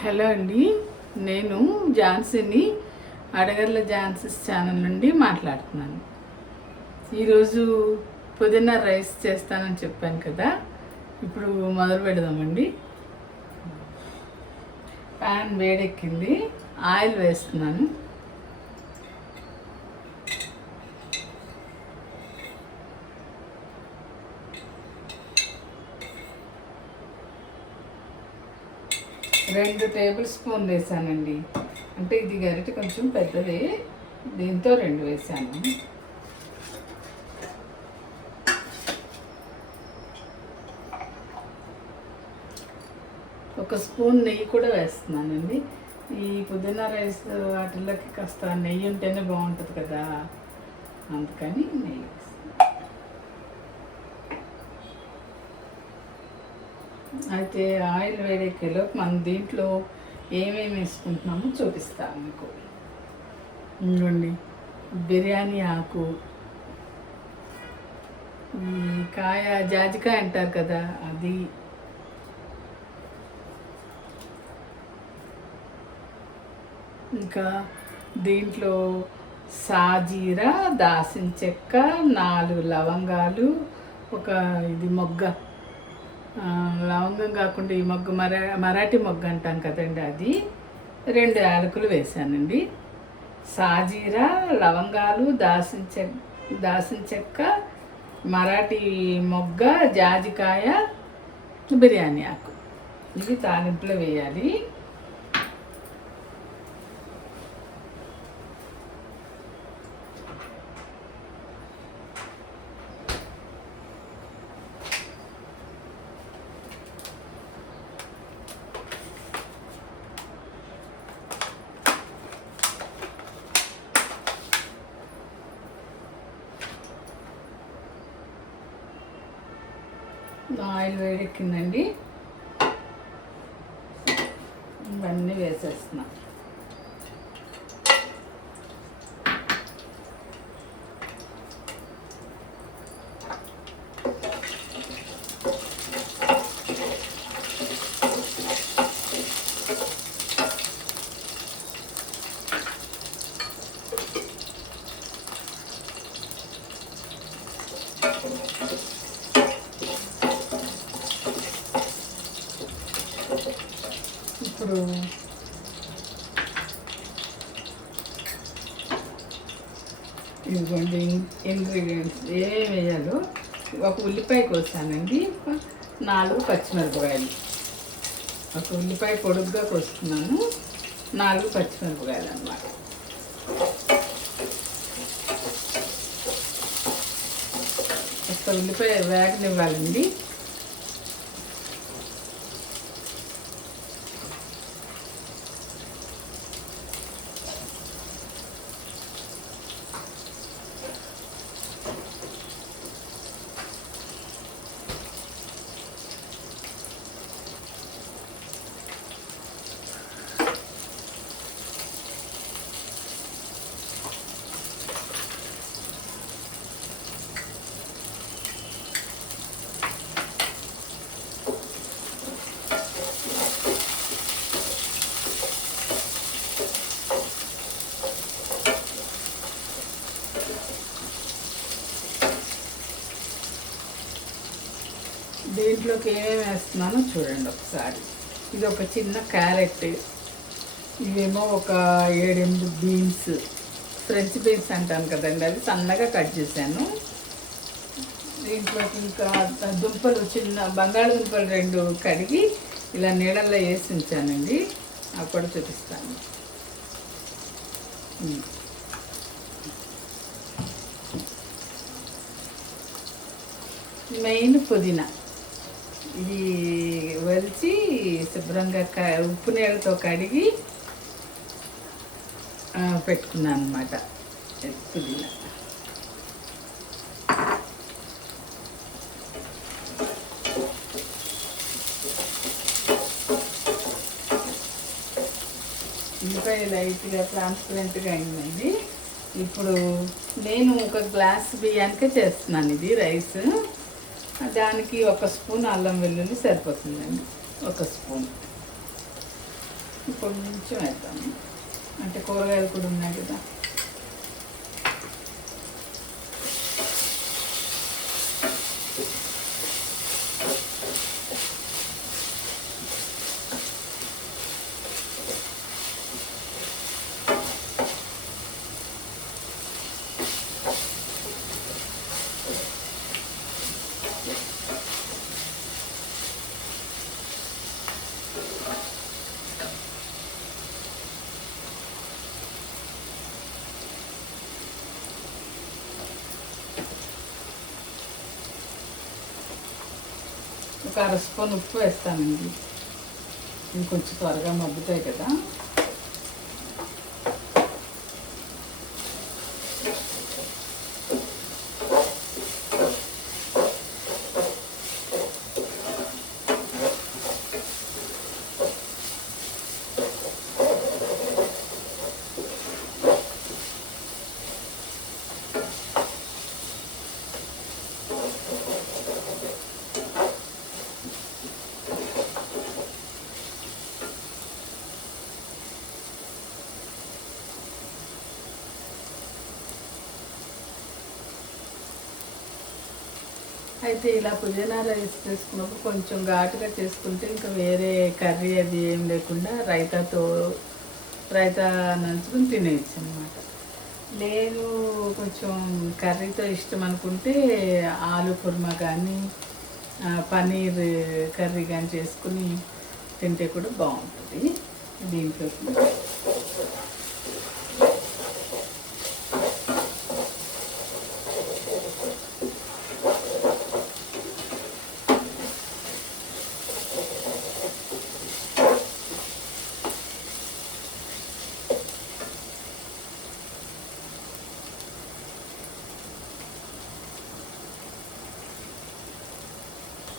Hello అండి, నేను ఝాన్సీని Adagarla Jhansi's channel నుండి మాట్లాడుతున్నాను. ఈరోజు పుదీనా రైస్ చేస్తానని చెప్పాను కదా, ఇప్పుడు మొదలు పెడదామండి. ప్యాన్ వేడెక్కింది, ఆయిల్ వేస్తున్నాను. రెండు టేబుల్ స్పూన్ వేసానండి. అంటే ఇది గరిటె కొంచెం పెద్దది, దీంతో 2 వేసాను. ఒక స్పూన్ నెయ్యి కూడా వేస్తున్నానండి. ఈ పుదీనా రైస్ వాటిల్లోకి కాస్త నెయ్యి ఉంటేనే బాగుంటుంది కదా, అందుకని నెయ్యి వేస్తాను. అయితే ఆయిల్ వేడెక్కేలోపు మనం దీంట్లో ఏమేమి వేసుకుంటున్నామో చూపిస్తాను మీకు. ఇంకోండి, బిర్యానీ ఆకు, ఈ జాజికాయ అంటారు కదా అది, ఇంకా దీంట్లో సాజీరా, దాల్చిన చెక్క, 4 లవంగాలు, ఒక ఇది మొగ్గ, లవంగం కాకుండా ఈ మొగ్గ మరాఠీ మొగ్గ అంటాం కదండి, అది 2 యాలకులు వేసానండి. సాజీరా, లవంగాలు, దాల్చిన చెక్క, మరాఠీ మొగ్గ, జాజికాయ, బిర్యానీ ఆకు, ఇవి తాలింపులో వేయాలి. ఆయిల్ వేడెక్కిందండి, ఇవన్నీ వేసేస్తున్నా. ఇప్పుడు ఇదిగోండి ఇంగ్రీడియంట్స్ ఏమేమి వేయాలో. ఒక ఉల్లిపాయ కోసానండి, 4 పచ్చిమిరపకాయలు, ఒక ఉల్లిపాయ పొడుగ్గా కోస్తున్నాను, 4 పచ్చిమిరపకాయలు అన్నమాట. ఒక ఉల్లిపాయ వేగనివ్వాలండి. దీంట్లోకి ఏమేమి వేస్తున్నానో చూడండి ఒకసారి. ఇది ఒక చిన్న క్యారెట్, ఇవేమో ఒక 7-8 బీన్స్, ఫ్రెంచ్ బీన్స్ అంటాను కదండి, అది సన్నగా కట్ చేశాను. దీంట్లోకి ఇంకా దుంపలు, చిన్న బంగాళదుంపలు 2 కడిగి ఇలా నీళ్ళల్లో వేసి ఉంచానండి, అవి కూడా చూపిస్తాను. మెయిన్ పుదీనా, ఇది వలిచి శుభ్రంగా ఉప్పు నీళ్ళతో కడిగి పెట్టుకున్నాను అన్నమాట పుదీనా. ఉల్లిపాయ లైట్గా ట్రాన్స్పరెంట్గా అయిందండి. ఇప్పుడు నేను ఒక గ్లాస్ బియ్యానికే చేస్తున్నాను ఇది రైస్. దానికి 1 స్పూన్ అల్లం వెల్లుల్లి సరిపోతుందండి, 1 స్పూన్. కొంచెం వేద్దాము, అంటే కూరగాయలు కూడా ఉన్నాయి కదా. ఒక అర స్పూన్ ఉప్పు వేస్తానండి, ఇంకొంచెం త్వరగా మగ్గుతాయి కదా. అయితే ఇలా పుదీనా రైస్ చేసుకున్నప్పుడు కొంచెం ఘాటుగా చేసుకుంటే ఇంకా వేరే కర్రీ అది ఏం లేకుండా రైతా నంచుకుని తినేయచ్చు అనమాట. లేదు కొంచెం కర్రీతో ఇష్టం అనుకుంటే ఆలు కుర్మా కానీ పన్నీర్ కర్రీ కానీ చేసుకుని తింటే కూడా బాగుంటుంది. దీంట్లో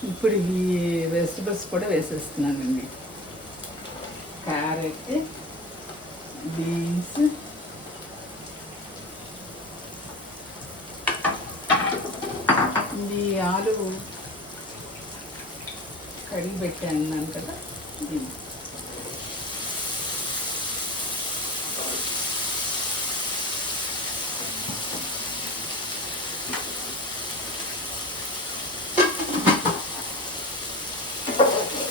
ఇప్పుడు ఈ వెజిటబుల్స్ కూడా వేసేస్తున్నానండి. క్యారెట్, బీన్స్, ఈ ఆలు కడిగి పెట్టాను కదా,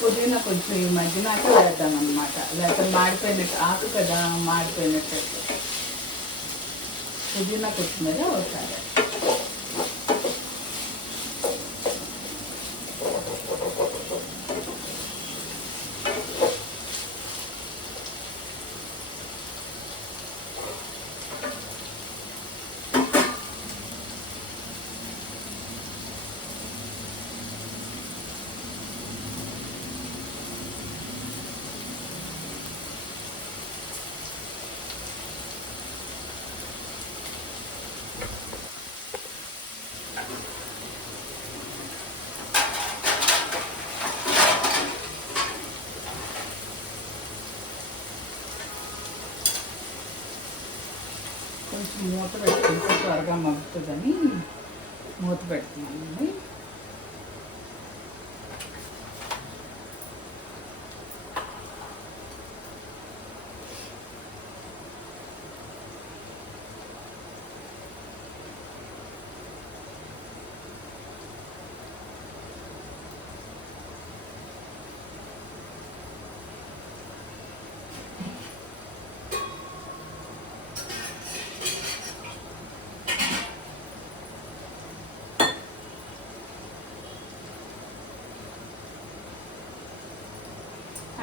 పుదీనా కొంచెం ఈ మగ్గినాక వేద్దామన్నమాట, లేకపోతే మాడిపోయినట్టు ఆకు కదా, మాడిపోయినట్టు. పుదీనా కొత్తిమీర ఒకసారి కొంచెం మూత పెట్టుకుంటే త్వరగా మగ్గుతుందని మూత పెడుతున్నానండి.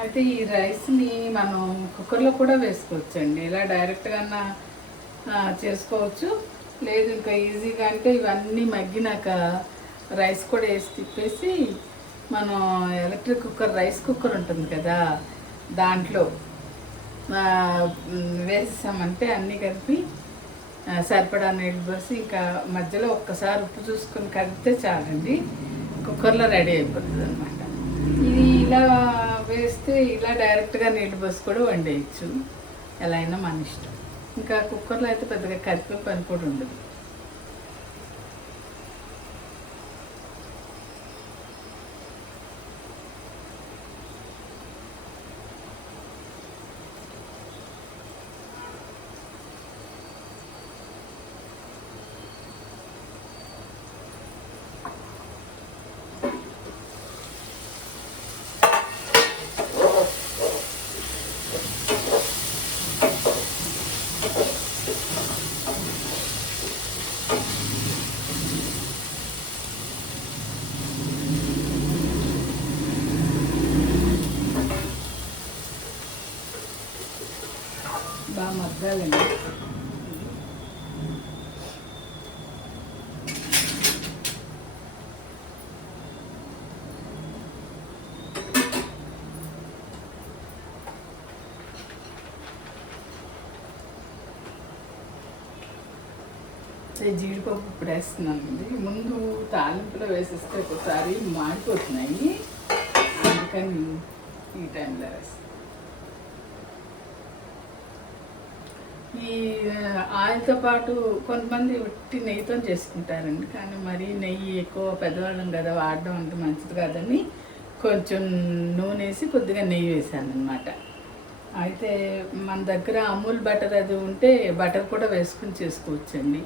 అయితే ఈ రైస్ని మనం కుక్కర్లో కూడా వేసుకోవచ్చండి, ఇలా డైరెక్ట్గా చేసుకోవచ్చు. లేదు ఇంకా ఈజీగా అంటే ఇవన్నీ మగ్గినాక రైస్ కూడా వేసి తిప్పేసి మనం ఎలక్ట్రిక్ కుక్కర్, రైస్ కుక్కర్ ఉంటుంది కదా, దాంట్లో వేసేసామంటే అన్నీ కలిపి సరిపడా నీళ్ళు పోసి ఇంకా మధ్యలో ఒక్కసారి ఉప్పు చూసుకొని కలిపితే చాలండి, కుక్కర్లో రెడీ అయిపోతుంది అనమాట. ఇది ఇలా వేస్తే ఇలా డైరెక్ట్గా నీళ్ళు పోసి కూడా వండేయచ్చు, ఎలా అయినా మన ఇష్టం. ఇంకా కుక్కర్లో అయితే పెద్దగా కలిపే పని కూడా ఉండదు. మగ్గాలండి. జీడిపప్పు ఇప్పుడు వేస్తున్నానండి. ముందు తాలింపులో వేసేస్తే ఒకసారి మాడిపోతున్నాయి, అందుకని ఈ టైంలో వేస్తాను. ఈ ఆయిల్తో పాటు కొంతమంది ఉట్టి నెయ్యితో చేసుకుంటారండి, కానీ మరీ నెయ్యి ఎక్కువ పెద్దవాళ్ళం కదా వాడడం అంటే మంచిది కాదని కొంచెం నూనె వేసి కొద్దిగా నెయ్యి వేసాను అనమాట. అయితే మన దగ్గర అమూల్ బటర్ అది ఉంటే బటర్ కూడా వేసుకుని చేసుకోవచ్చండి.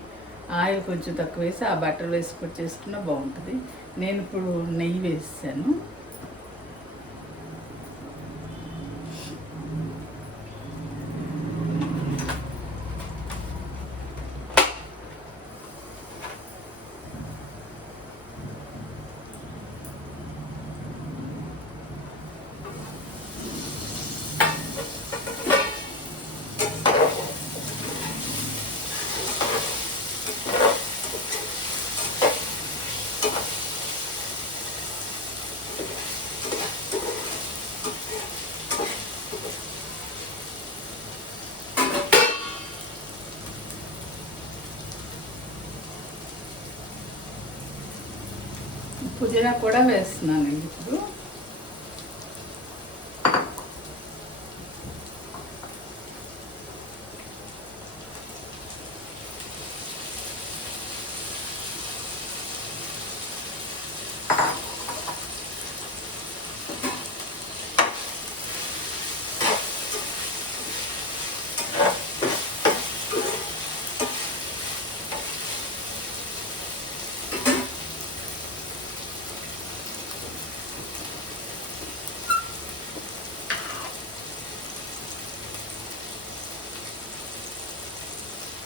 ఆయిల్ కొంచెం తక్కువ వేసి ఆ బటర్ వేసుకొని చేసుకున్నా బాగుంటుంది. నేను ఇప్పుడు నెయ్యి వేసాను. పుదీనా కూడా వేస్తున్నానండి ఇప్పుడు.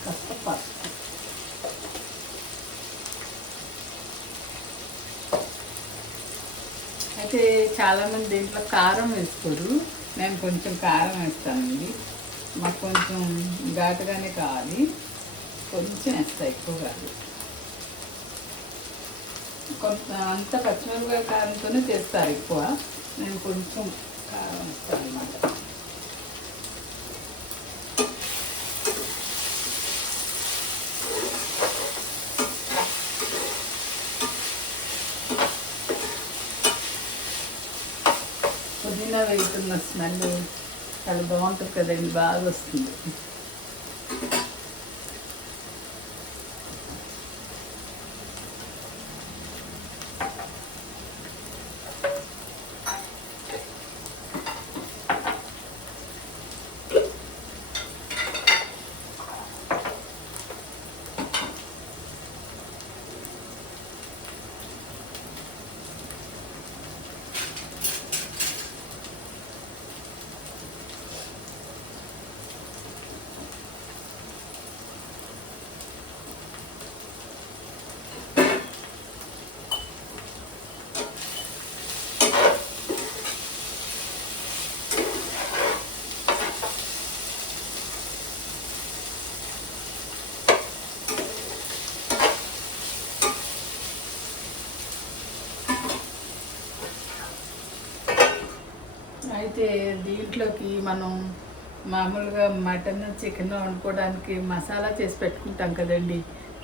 పసుపు, అయితే చాలామంది దీంట్లో కారం వేసుకోరు, నేను కొంచెం కారం వేస్తానండి. మాకు కొంచెం ఘాటుగానే కావాలి, కొంచెం వేస్తా, ఎక్కువ కాదు. కొంత అంతా పచ్చిమిరపకాయ కారంతోనే చేస్తారు ఎక్కువ, నేను కొంచెం కారం వేస్తాను అన్నమాట. పుదీనా వేస్తున్న స్మెల్ చాలా బాగుంటుంది కదండి, బాగా వస్తుంది. అయితే దీంట్లోకి మనం మామూలుగా మటన్ చికెన్ వండుకోవడానికి మసాలా చేసి పెట్టుకుంటాం కదండి.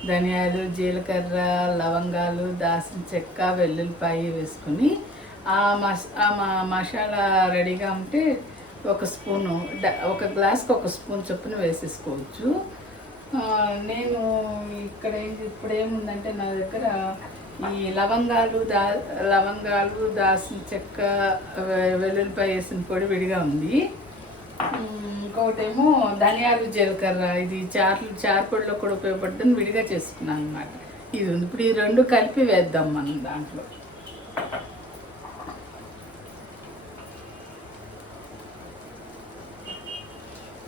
ధనియాలు, జీలకర్ర, లవంగాలు, దాల్చిన చెక్క, వెల్లుల్లిపాయ వేసుకుని మసాలా రెడీగా ఉంటే ఒక స్పూను, ఒక గ్లాస్కి ఒక స్పూన్ చొప్పున వేసేసుకోవచ్చు. నేను ఇక్కడ ఇప్పుడు ఏముందంటే నా దగ్గర ఈ లవంగాలు, దాల్చిన చెక్క, వెల్లుల్లిపాయ వేసిన పొడి విడిగా ఉంది. ఇంకొకటేమో ధనియాలు, జీలకర్ర, ఇది చారు పొడిలో కూడా ఉపయోగపడుతుంది, విడిగా చేసుకున్నాను అనమాట. ఇది ఉంది. ఇప్పుడు ఈ రెండు కలిపి వేద్దాం మనం దాంట్లో.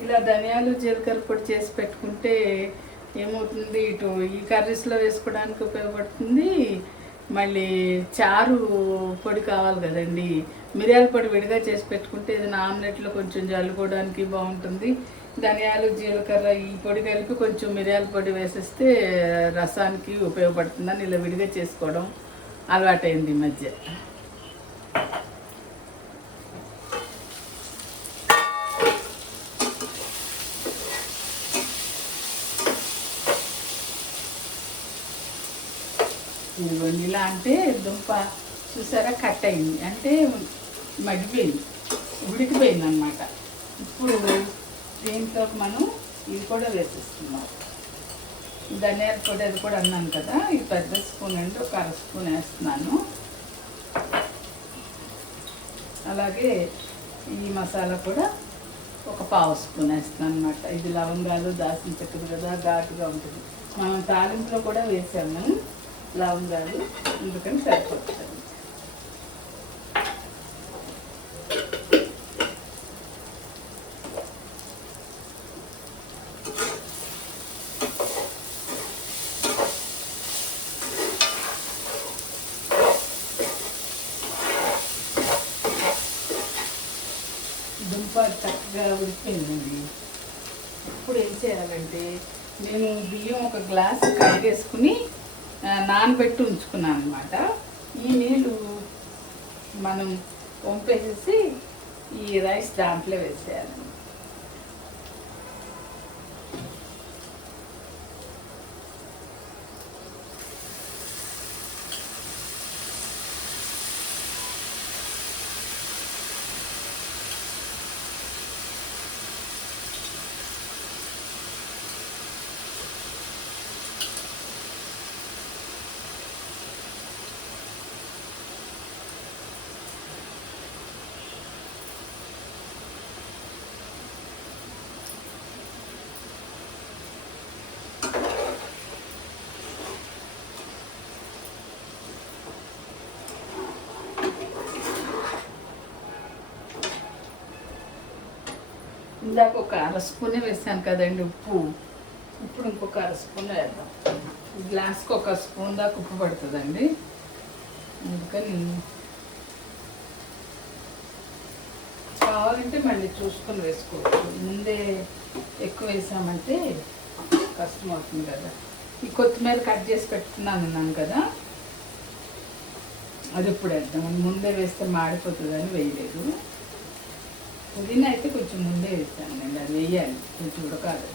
ఇలా ధనియాలు, జీలకర్ర పొడి చేసి పెట్టుకుంటే ఏమవుతుంది, ఇటు ఈ కర్రీస్లో వేసుకోవడానికి ఉపయోగపడుతుంది, మళ్ళీ చారు పొడి కావాలి కదండి. మిరియాల పొడి విడిగా చేసి పెట్టుకుంటే ఏదైనా ఆమ్లెట్లో కొంచెం జల్లుకోవడానికి బాగుంటుంది. ధనియాలు జీలకర్ర ఈ పొడి కలిపి కొంచెం మిరియాల పొడి వేసేస్తే రసానికి ఉపయోగపడుతుందని ఇలా విడిగా చేసుకోవడం అలవాటైంది ఈ మధ్య. ఇదిగోండి ఇలా అంటే దుంప చూసారా కట్ అయింది అంటే మగ్గిపోయింది, ఉడికిపోయింది అనమాట. ఇప్పుడు దీంట్లో మనం ఇది కూడా వేసేస్తున్నాం. ధనియాల పొడి అది కూడా అన్నాను కదా, ఇది పెద్ద స్పూన్ అండి, ఒక అర స్పూన్ వేస్తున్నాను. అలాగే ఈ మసాలా కూడా ఒక పావు స్పూన్ వేస్తున్నాను అనమాట. ఇది లవంగాలు దాల్చిన చెక్కలు కదా, ఘాటుగా ఉంటుంది. మనం తాలింపులో కూడా వేసాము లవంగాలు, అందుకని సరిపోతుంది. దుంప చక్కగా ఉడికిపోయిందండి. ఇప్పుడు ఏం చేయాలంటే నేను బియ్యం ఒక గ్లాస్ కడిగేసుకుని నానబెట్టి ఉంచుకున్నాను అనమాట. ఈ నీళ్ళు మనం వంపేసేసి ఈ రైస్ దాంట్లో వేసేయాలి. ఇందాక ఒక అర స్పూనే వేసాను కదండి ఉప్పు, ఇప్పుడు ఇంకొక అర స్పూన్ వేద్దాం. గ్లాస్కి ఒక స్పూన్ దాకా ఉప్పు పడుతుందండి, అందుకని కావాలంటే మళ్ళీ చూసుకొని వేసుకోవచ్చు. ముందే ఎక్కువ వేసామంటే కష్టం అవుతుంది కదా. ఈ కొత్తిమీర కట్ చేసి పెట్టుకున్నాను అన్నాను కదా, అది ఇప్పుడు వేద్దాం. ముందే వేస్తే మాడిపోతుందని వేయలేదు. పుదీనా అయితే కొంచెం ముందే వేస్తానండి, అది వేయాలి, కొంచెం ఉడకాలి.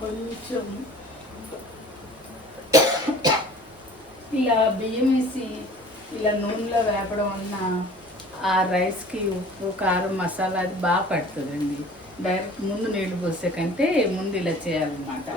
కొంచెం ఇలా బియ్యం వేసి ఇలా నూనెలో వేపడం వలన ఆ రైస్కి ఉప్పు కారం మసాలా అది బాగా పడుతుందండి. డైరెక్ట్ ముందు నీళ్ళు పోసే కంటే ముందు ఇలా చేయాలన్నమాట.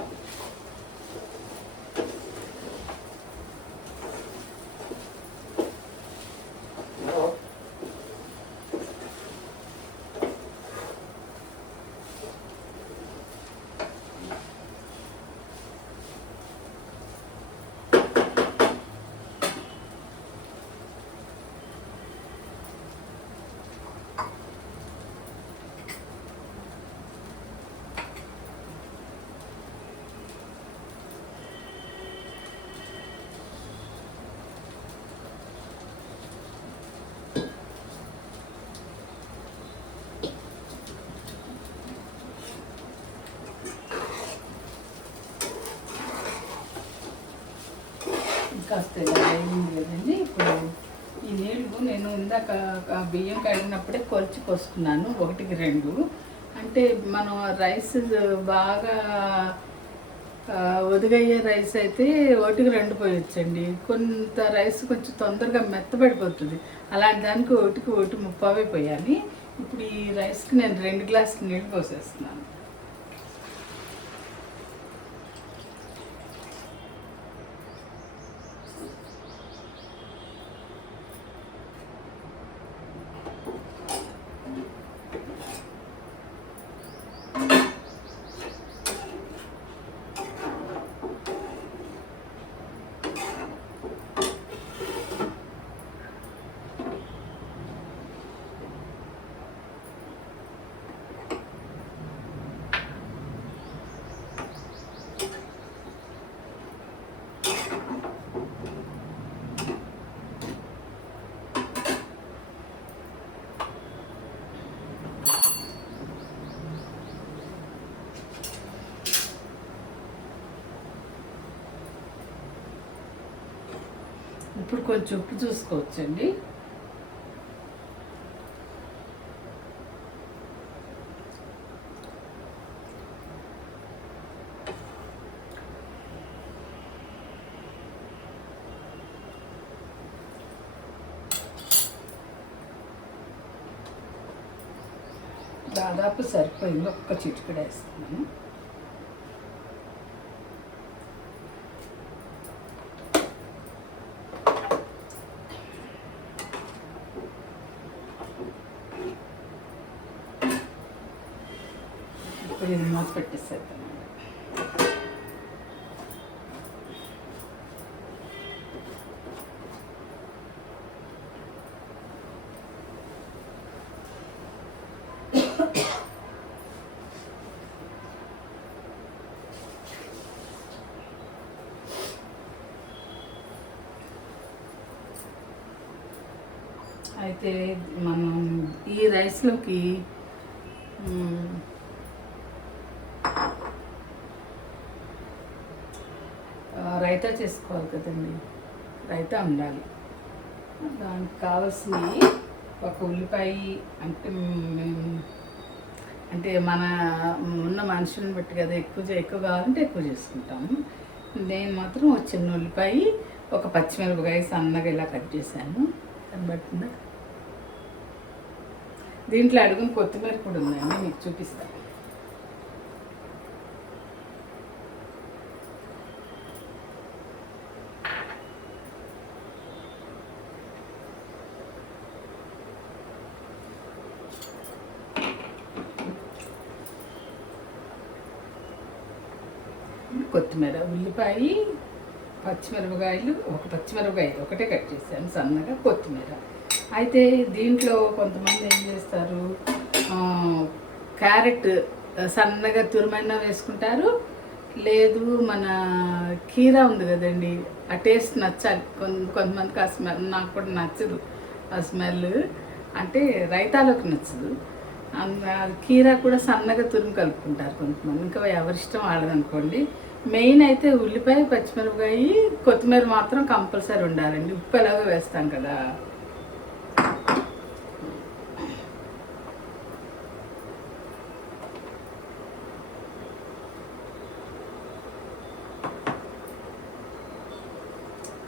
కాస్త అయింది కదండి. ఇప్పుడు ఈ నీళ్ళు నేను ఇందాక బియ్యం కడిగినప్పుడే కొలిచి పోసుకున్నాను, 1కి 2. అంటే మనం రైస్ బాగా ఒదిగయ్యే రైస్ అయితే 1కి 2 పోయొచ్చండి. కొంత రైస్ కొంచెం తొందరగా మెత్తబడిపోతుంది, అలాంటి దానికి 1కి 1 ముప్పావే పోయాలి. ఇప్పుడు ఈ రైస్కి నేను 2 గ్లాసులు నీళ్ళు పోసేస్తున్నాను. ఇప్పుడు కొంచెం ఉప్పు చూసుకోవచ్చండి. దాదాపు సరిపోయింది, ఒక్క చిటికెడు వేస్తున్నాను. ఇప్పుడు ఇది మూత పెట్టేసేద్దాం. అయితే మనం ఈ రైస్లోకి రైతా చేసుకోవాలి కదండి, రైతా ఉండాలి. దానికి కావాల్సినవి ఒక ఉల్లిపాయ, అంటే మన ఉన్న మనుషులను బట్టి కదా, ఎక్కువ కావాలంటే ఎక్కువ చేసుకుంటాము. నేను మాత్రం ఒక చిన్న ఉల్లిపాయ, ఒక పచ్చిమిరపకాయ సన్నగా ఇలా కట్ చేశాను. కనబడుతుందా? దీంట్లో అడుగున కొత్తిమీర కూడా ఉందండి, మీకు చూపిస్తాను. కొత్తిమీర, ఉల్లిపాయ, పచ్చిమిరపకాయలు, ఒక పచ్చిమిరపకాయ ఒకటే కట్ చేశాను సన్నగా, కొత్తిమీర. అయితే దీంట్లో కొంతమంది ఏం చేస్తారు, క్యారెట్ సన్నగా తురుమైనా వేసుకుంటారు, లేదు మన కీరా ఉంది కదండి, ఆ టేస్ట్ నచ్చాలి కొంతమందికి. ఆ స్మెల్ నాకు కూడా నచ్చదు, ఆ స్మెల్ అంటే రైతాలోకి నచ్చదు. కీరా కూడా సన్నగా తురుము కలుపుకుంటారు కొంతమంది, ఇంకా ఎవరిష్టం వాళ్ళదనుకోండి. మెయిన్ అయితే ఉల్లిపాయ, పచ్చిమిరపకాయ, కొత్తిమీర మాత్రం కంపల్సరీ ఉండాలండి. ఉప్పు ఎలాగో వేస్తాం కదా.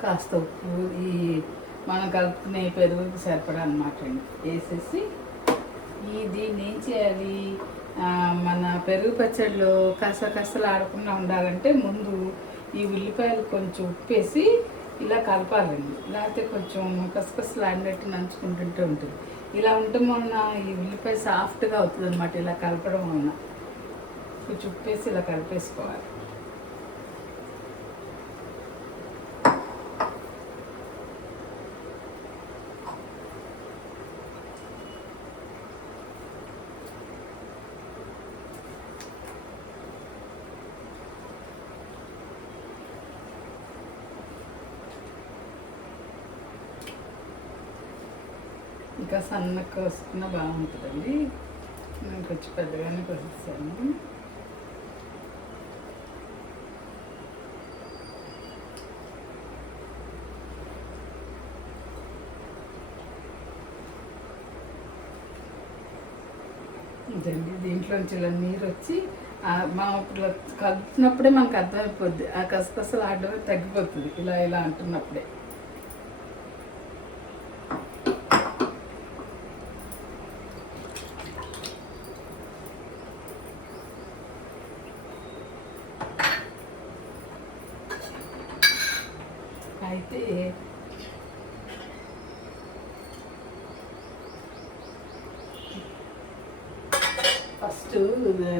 కాస్త ఉప్పు ఈ మనం కలుపుకునే పెరుగుకి సరిపడా అనమాట అండి వేసేసి, దీన్ని ఏం చేయాలి, మన పెరుగు పచ్చడిలో కసలు ఆడకుండా ఉండాలంటే ముందు ఈ ఉల్లిపాయలు కొంచెం ఉప్పేసి ఇలా కలపాలండి. లేకపోతే కొంచెం కసకసలు ఆడినట్టు నంచుకుంటుంటే ఉంటుంది. ఇలా ఉండటం వలన ఈ ఉల్లిపాయ సాఫ్ట్గా అవుతుంది అనమాట. ఇలా కలపడం వలన కొంచెం ఉప్పేసి ఇలా కలిపేసుకోవాలి. ఇంకా సన్నగా కోసుకున్న బాగుంటుందండి. నేను కొంచెం పెద్దగానే కోసేసాను. ఇదండి, దీంట్లోంచి ఇలా నీరు వచ్చి మనం ఇప్పుడు కలుపుతున్నప్పుడే మనకు అర్థమైపోద్ది, ఆ కసకసలు ఆడమే తగ్గిపోతుంది ఇలా ఇలా అంటున్నప్పుడే. అయితే ఫస్ట్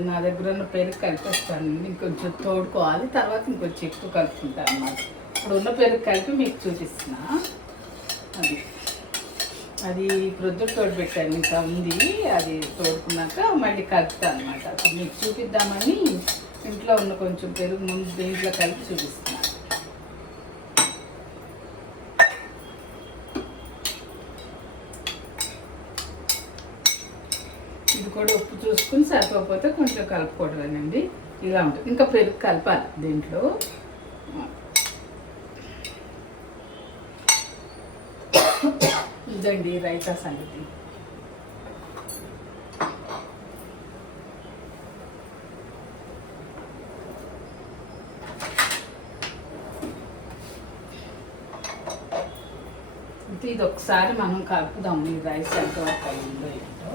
నా దగ్గర ఉన్న పెరుగు కలిపేస్తాను, ఇంకొంచెం తోడుకోవాలి, తర్వాత ఇంకొంచెం ఎక్కువ కలుపుకుంటాను అన్నమాట. ఇప్పుడు ఉన్న పెరుగు కలిపి మీకు చూపిస్తున్నా. అది ప్రొద్దున తోడు పెట్టాను, ఇంకా ఉంది, అది తోడుకున్నాక మళ్ళీ కలుపుతాను అనమాట. అప్పుడు మీకు చూపిద్దామని ఇంట్లో ఉన్న కొంచెం పెరుగు ముందు దీంట్లో కలిపి చూపిస్తున్నాను. ఇది కూడా ఉప్పు చూసుకుని సరిపోతే కొంచెం కలుపుకోవడమేనండి. ఇలా ఉంటుంది. ఇంకా పెరుగు కలపాలి దీంట్లో. ఇదండి రైతా సంగతి. ఇది ఒకసారి మనం కలుపుదాము. ఈ రైస్ ఎంతవరకు అయిందో ఏంటో.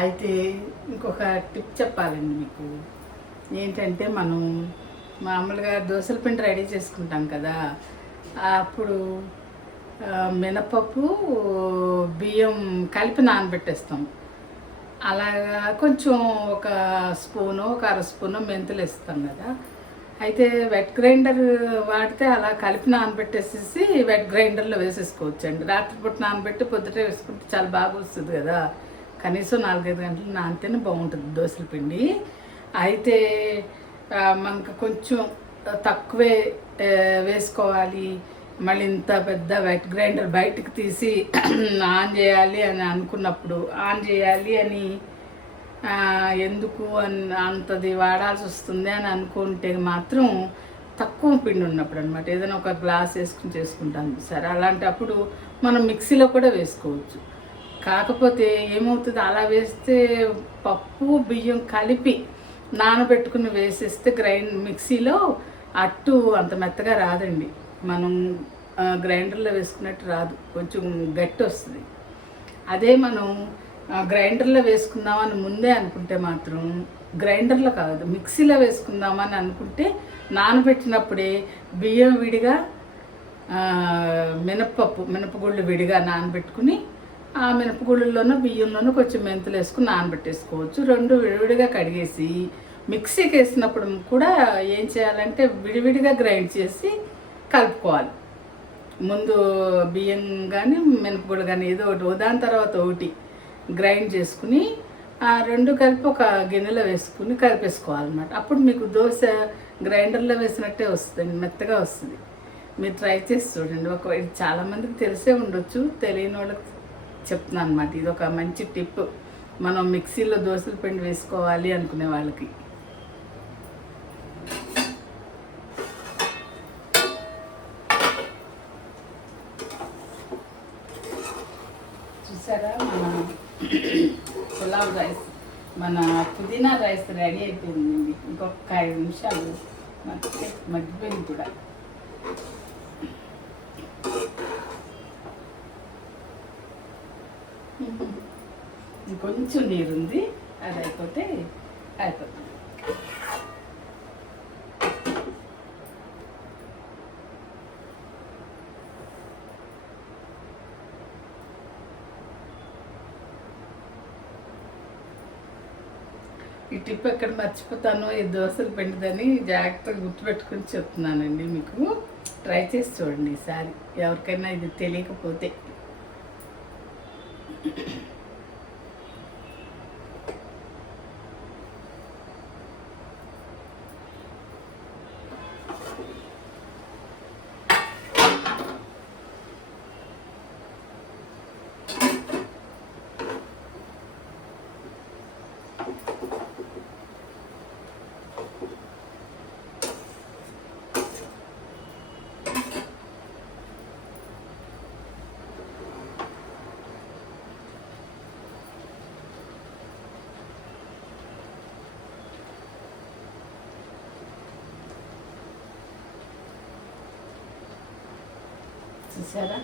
అయితే ఇంకొక టిప్ చెప్పాలండి మీకు. ఏంటంటే మనం మామూలుగా దోశల పిండి రెడీ చేసుకుంటాం కదా, అప్పుడు మినపప్పు బియ్యం కలిపి నానబెట్టేస్తాం. అలాగా కొంచెం ఒక స్పూను ఒక అర స్పూను మెంతులు వేస్తాం కదా. అయితే వెట్ గ్రైండర్ వాడితే అలా కలిపి నానబెట్టేసేసి వెట్ గ్రైండర్లో వేసేసుకోవచ్చు అండి. రాత్రిపూట నానబెట్టి పొద్దుటే వేసుకుంటే చాలా బాగా వస్తుంది కదా. కనీసం 4-5 గంటలు నానితేనే బాగుంటుంది దోశల పిండి. అయితే మనకు కొంచెం తక్కువే వేసుకోవాలి. మళ్ళీ ఇంత పెద్ద వెట్ గ్రైండర్ బయటకు తీసి ఆన్ చేయాలి అని అనుకున్నప్పుడు, ఆన్ చేయాలి అని ఎందుకు అంతది వాడాల్సి వస్తుంది అని అనుకుంటే మాత్రం తక్కువ పిండి ఉన్నప్పుడు అనమాట. ఏదైనా ఒక గ్లాస్ వేసుకుని చేసుకుంటాను సరే, అలాంటప్పుడు మనం మిక్సీలో కూడా వేసుకోవచ్చు. కాకపోతే ఏమవుతుంది, అలా వేస్తే పప్పు బియ్యం కలిపి నానబెట్టుకుని వేసేస్తే మిక్సీలో అట్టు అంత మెత్తగా రాదండి. మనం గ్రైండర్లో వేసుకున్నట్టు రాదు, కొంచెం గట్టి వస్తుంది. అదే మనం గ్రైండర్లో వేసుకుందామని ముందే అనుకుంటే మాత్రం, గ్రైండర్లో కాదు మిక్సీలో వేసుకుందామని అనుకుంటే నానబెట్టినప్పుడే బియ్యం విడిగా మినపగుళ్ళు విడిగా నానబెట్టుకుని ఆ మినపగుళ్ళలోనూ బియ్యంలోనూ కొంచెం మెంతులు వేసుకుని నానబెట్టేసుకోవచ్చు. రెండు విడివిడిగా కడిగేసి మిక్సీకి వేసినప్పుడు కూడా ఏం చేయాలంటే విడివిడిగా గ్రైండ్ చేసి కలుపుకోవాలి. ముందు బియ్యం కానీ మినపగుళ్ళు కానీ ఏదో ఒకటి దాని తర్వాత ఒకటి గ్రైండ్ చేసుకుని ఆ రెండు కలిపి ఒక గిన్నెలో వేసుకుని కలిపేసుకోవాలన్నమాట. అప్పుడు మీకు దోశ గ్రైండర్లో వేసినట్టే వస్తుంది, మెత్తగా వస్తుంది. మీరు ట్రై చేసి చూడండి. ఒకవేళ చాలామందికి తెలిసే ఉండొచ్చు, తెలియని వాళ్ళకి చెప్తున్నాను అనమాట. ఇది ఒక మంచి టిప్ మనం మిక్సీలో దోశల పిండి వేసుకోవాలి అనుకునే వాళ్ళకి. చూసారా, మన పులావ్ రైస్, మన పుదీనా రైస్ రెడీ అయిపోయిందండి. ఇంకొక 5 నిమిషాలు మగ్గిపోయింది కూడా. కొంచెం నీరుంది, అది అయిపోతే అయిపోతుంది. ఈ టిప్ ఎక్కడ మర్చిపోతానో ఈ దోశలు పిండిదని జాగ్రత్తగా గుర్తుపెట్టుకుని చెప్తున్నానండి మీకు. ట్రై చేసి చూడండి ఈసారి, ఎవరికైనా ఇది తెలియకపోతే. చూసారా,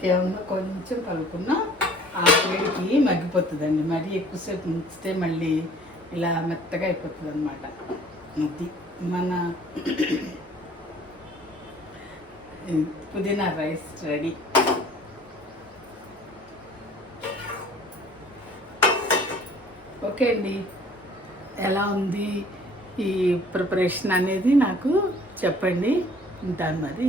కేవలం కొంచెం కలుపుకున్నా ఆ వేడికి మగ్గిపోతుందండి. మరీ ఎక్కువసేపు ఉంచితే మళ్ళీ ఇలా మెత్తగా అయిపోతుంది అనమాట. అది మన పుదీనా రైస్ రెడీ. ఓకే అండి, ఎలా ఉంది ఈ ప్రిపరేషన్ అనేది నాకు చెప్పండి. ఉంటాను మరి.